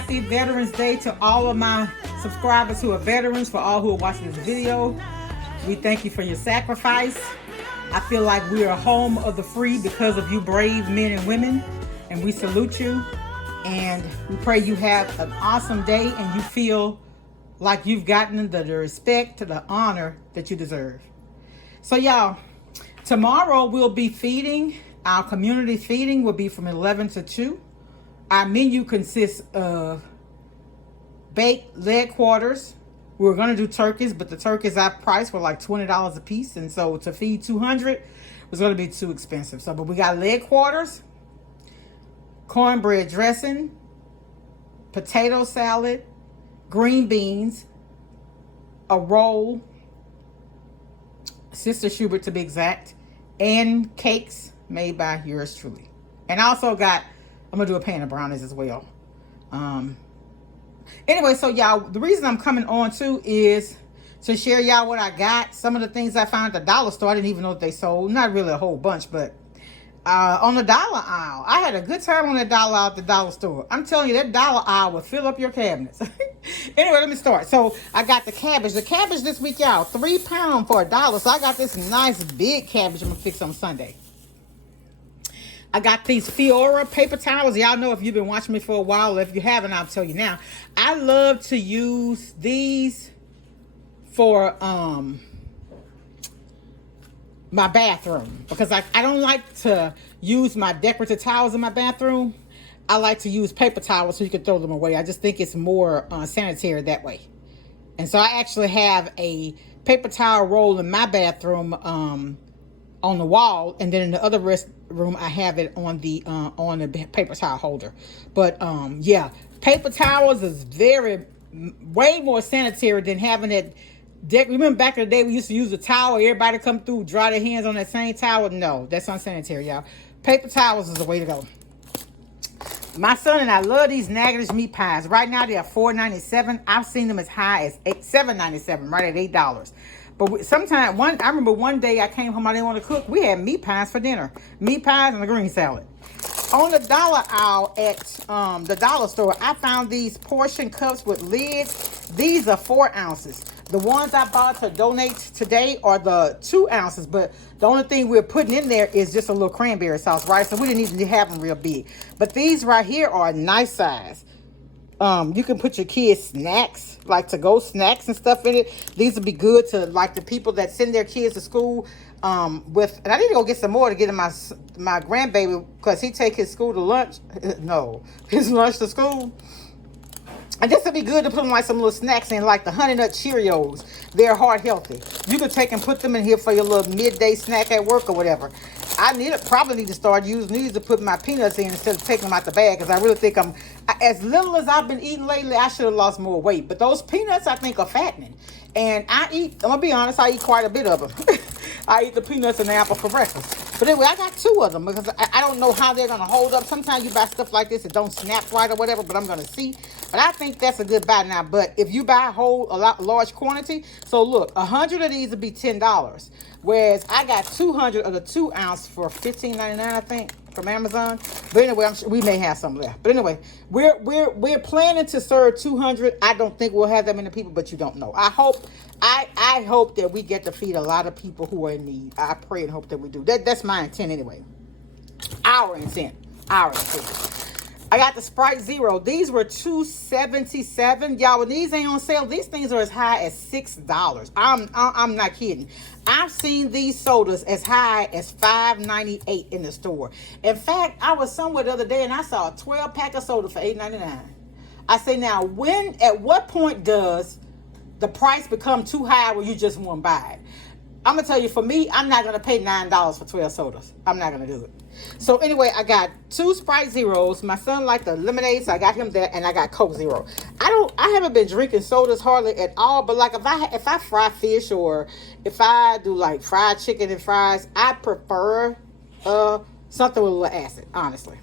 happy Veterans Day to all of my subscribers who are veterans, for all who are watching this video. We thank you for your sacrifice. I feel like we are home of the free because of you brave men and women, and we salute you. And we pray you have an awesome day and you feel like you've gotten the respect, the honor that you deserve. So y'all, tomorrow we'll be feeding. Our community feeding will be from 11 to 2. Our menu consists of baked leg quarters. We were going to do turkeys, but the turkeys I priced were like $20 a piece. And so to feed 200 was going to be too expensive. So, but we got leg quarters, cornbread dressing, potato salad, green beans, a roll, Sister Schubert to be exact, and cakes made by yours truly. And I also got, I'm going to do a pan of brownies as well. Anyway, so y'all, the reason I'm coming on too is to share y'all what I got. Some of the things I found at the dollar store. I didn't even know what they sold. Not really a whole bunch, but on the dollar aisle. I had a good time on that dollar aisle at the dollar store. I'm telling you, that dollar aisle will fill up your cabinets. Anyway, let me start. So I got the cabbage. The cabbage this week, y'all, £3 for $1. So I got this nice big cabbage I'm going to fix on Sunday. I got these Fiora paper towels. Y'all know if you've been watching me for a while. If you haven't, I'll tell you now. I love to use these for my bathroom because I don't like to use my decorative towels in my bathroom. I like to use paper towels so you can throw them away. I just think it's more sanitary that way. And so I actually have a paper towel roll in my bathroom on the wall, and then in the other room I have it on the paper towel holder. But yeah, paper towels is way more sanitary than having it. Remember back in the day we used to use a towel, everybody come through, dry their hands on that same towel? No, that's unsanitary, y'all. Paper towels is the way to go. My son and I love these Naggish meat pies. Right now they are $4.97. I've seen them as high as $7.97, right at $8. But sometimes, I remember one day I came home, I didn't want to cook. We had meat pies for dinner. Meat pies and a green salad. On the dollar aisle at the dollar store, I found these portion cups with lids. These are 4 ounces. The ones I bought to donate today are the 2 ounces. But the only thing we're putting in there is just a little cranberry sauce, right? So we didn't even have them real big. But these right here are a nice size. You can put your kids snacks, like to-go snacks and stuff in it. These would be good to like the people that send their kids to school with. And I need to go get some more to get in my grandbaby because he take his school to lunch. No, his lunch to school. And this would be good to put them like some little snacks in, like the Honey Nut Cheerios. They're heart healthy. You could take and put them in here for your little midday snack at work or whatever. I probably need to start using these to put my peanuts in instead of taking them out the bag, because I really think as little as I've been eating lately, I should have lost more weight. But those peanuts I think are fattening. And I'm going to be honest, I eat quite a bit of them. I eat the peanuts and the apple for breakfast. But anyway, I got 2 of them because I don't know how they're going to hold up. Sometimes you buy stuff like this, it don't snap right or whatever, but I'm going to see. But I think that's a good buy now. But if you buy a large quantity, so look, 100 of these would be $10. Whereas I got 200 of the 2 ounce for $15.99, I think, from Amazon. But anyway, we may have some left. But anyway, we're planning to serve 200. I don't think we'll have that many people, but you don't know. I hope that we get to feed a lot of people who are in need. I pray and hope that we do. That's my intent anyway. Our intent. I got the Sprite Zero. These were $2.77. Y'all, when these ain't on sale, these things are as high as $6. I'm not kidding. I've seen these sodas as high as $5.98 in the store. In fact, I was somewhere the other day and I saw a 12-pack of soda for $8.99. I say now, at what point does the price become too high where you just won't buy it? I'm going to tell you, for me, I'm not going to pay $9 for 12 sodas. I'm not going to do it. So anyway, I got 2 Sprite Zeros. My son liked the lemonade, so I got him that, and I got Coke Zero. I haven't been drinking sodas hardly at all, but like if I fry fish or if I do like fried chicken and fries, I prefer something with a little acid, honestly.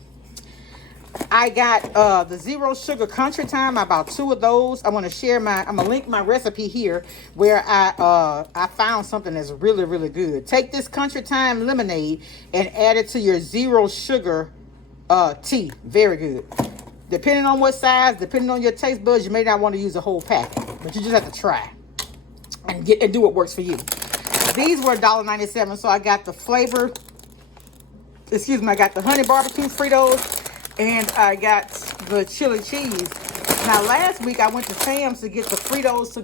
I got the Zero Sugar Country Time. I bought 2 of those. I'm gonna link my recipe here where I found something that's really, really good. Take this Country Time lemonade and add it to your Zero Sugar tea. Very good. Depending on what size, depending on your taste buds, you may not want to use a whole packet, but you just have to try and do what works for you. These were $1.97, so I got the flavor. Excuse me, I got the honey barbecue Fritos, and I got the chili cheese. Now last week I went to Sam's to get the Fritos to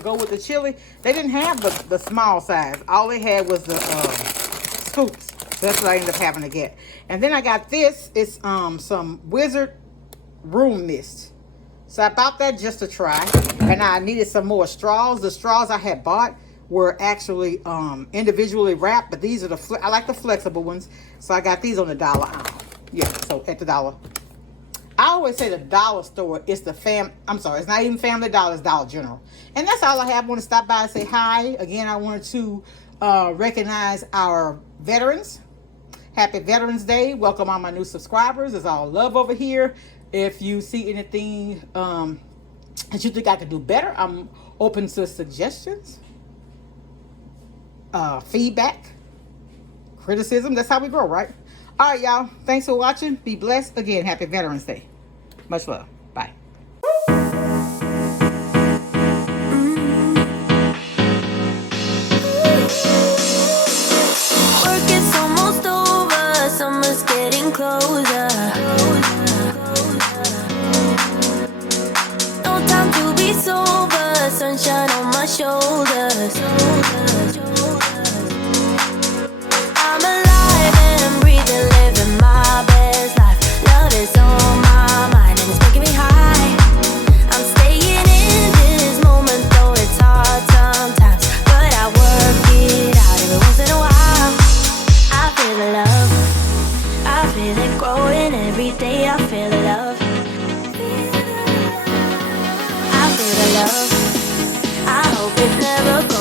go with the chili. They didn't have the small size. All they had was the scoops. So that's what I ended up having to get. And then I got this. It's some Wizard Room Mist. So I bought that just to try. And I needed some more straws. The straws I had bought were actually individually wrapped, but these are I like the flexible ones. So I got these on the dollar aisle. Yeah, so at the dollar. I always say the dollar store is I'm sorry, it's not even Family Dollar, it's Dollar General. And that's all I have. I want to stop by and say hi. Again, I wanted to recognize our veterans. Happy Veterans Day. Welcome all my new subscribers. There's all love over here. If you see anything that you think I could do better, I'm open to suggestions, feedback, criticism. That's how we grow, right? All right, y'all. Thanks for watching. Be blessed. Again, happy Veterans Day. Much love. Bye. Work is almost over. Summer's getting closer. No time to be sober. Sunshine on my shoulders. I'm alive and I'm breathing, living my best life. Love is on my mind and it's making me high. I'm staying in this moment, though it's hard sometimes, but I work it out every once in a while. I feel the love, I feel it growing every day. I feel the love, I feel the love. I hope it never goes.